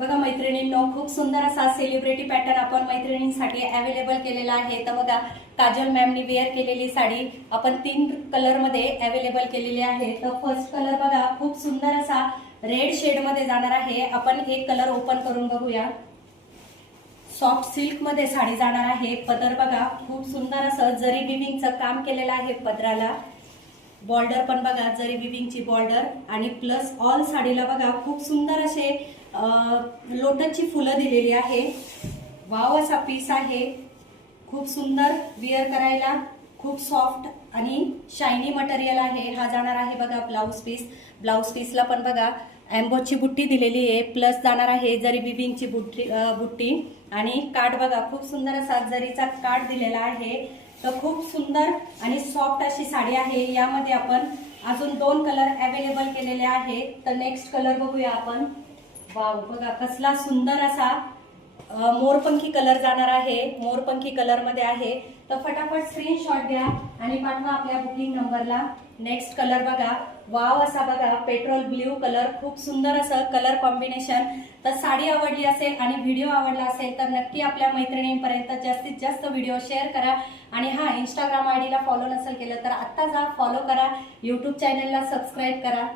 बघा मैत्रिणींनो, खूप सुंदर असा सेलिब्रिटी पॅटर्न आपण मैत्रिणींसाठी अवेलेबल केलेला आहे। तर बघा, काजल मॅमनी वेअर केलेली साडी आपण 3 कलर मध्ये अवेलेबल केलेली आहे। तर फर्स्ट कलर बघा, खूप सुंदर असा रेड शेड मध्ये जाणार आहे। आपण एक कलर ओपन करून बघूया। सॉफ्ट सिल्क मध्ये साडी जाणार आहे। पदर बघा, खूप सुंदर असं जरी विविंगचं काम केलेलं आहे पदराला। बॉर्डर पण बघा, जरी विविंगची बॉर्डर आणि प्लस ऑल साडीला बघा खूप सुंदर असे लोटसची फुलं दिलेली आहे। वाव असा पीस आहे, खूप सुंदर विअर करायला, खूप सॉफ्ट आणि शायनी मटेरियल आहे। हा जाणार आहे बघा ब्लाउज पीस। ब्लाउज पीसला पण बघा एम्बोची बुट्टी दिलेली आहे, प्लस जाणार आहे जरी विविंगची बुट्टी आणि कार्ड बघा, खूप सुंदर असा जरीचा कार्ड दिलेला आहे। तर खूप सुंदर आणि सॉफ्ट अशी साडी आहे। यामध्ये आपण अजून 2 कलर अवेलेबल केलेले आहेत। तर नेक्स्ट कलर बघूया आपण। वाव, बघा कसला सुंदर असा मोरपंखी कलर जाणार आहे। मोरपंखी कलर मध्ये आहे। तर फटाफट स्क्रीनशॉट घ्या आणि पाठवा आपल्या बुकिंग नंबरला। नेक्स्ट कलर बघा, वाव असा बघा पेट्रोल ब्ल्यू कलर, खूप सुंदर असं कलर कॉम्बिनेशन। तर साडी आवडली असेल आणि व्हिडिओ आवडला असेल तर नक्की आपल्या मैत्रिणींपर्यंत जास्तीत जास्त व्हिडिओ शेअर करा। आणि हा, इंस्टाग्राम आयडीला फॉलो नसेल केलं तर आत्ता जा, फॉलो करा। यूट्यूब चॅनलला सबस्क्राईब करा।